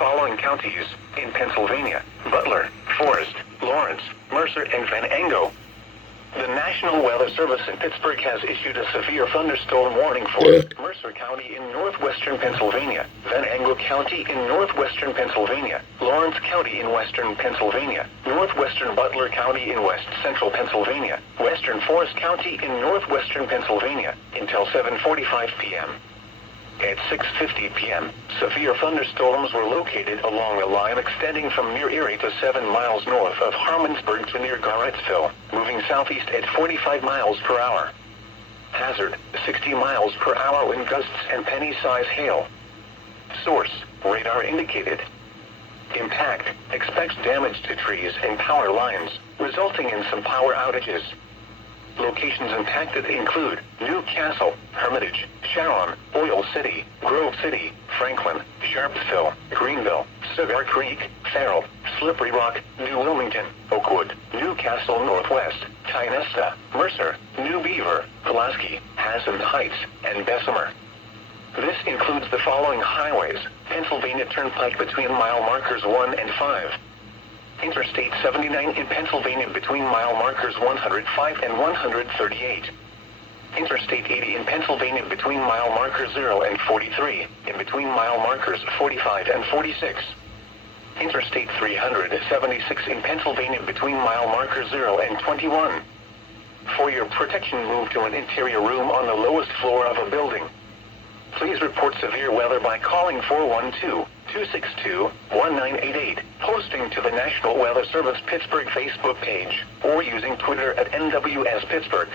following counties in Pennsylvania: Butler, Forest, Lawrence, Mercer, and Venango. The National Weather Service in Pittsburgh has issued a severe thunderstorm warning for Mercer County in northwestern Pennsylvania, Venango County in northwestern Pennsylvania, Lawrence County in western Pennsylvania, northwestern Butler County in west central Pennsylvania, western Forest County in northwestern Pennsylvania, until 7:45 p.m. At 6:50 p.m., severe thunderstorms were located along a line extending from near Erie to 7 miles north of Harmonsburg to near Garrettsville, moving southeast at 45 miles per hour. Hazard: 60 miles per hour wind gusts and penny-size hail. Source: radar indicated. Impact: expects damage to trees and power lines, resulting in some power outages. Locations impacted include New Castle, Hermitage, Sharon, Oil City, Grove City, Franklin, Sharpsville, Greenville, Cigar Creek, Farrell, Slippery Rock, New Wilmington, Oakwood, New Castle Northwest, Tynesta, Mercer, New Beaver, Pulaski, Hassan Heights, and Bessemer. This includes the following highways: Pennsylvania Turnpike between mile markers 1 and 5. Interstate 79 in Pennsylvania between mile markers 105 and 138. Interstate 80 in Pennsylvania between mile markers 0 and 43, and between mile markers 45 and 46. Interstate 376 in Pennsylvania between mile markers 0 and 21. For your protection, move to an interior room on the lowest floor of a building. Please report severe weather by calling 412-262-1988, posting to the National Weather Service Pittsburgh Facebook page, or using Twitter at NWS Pittsburgh.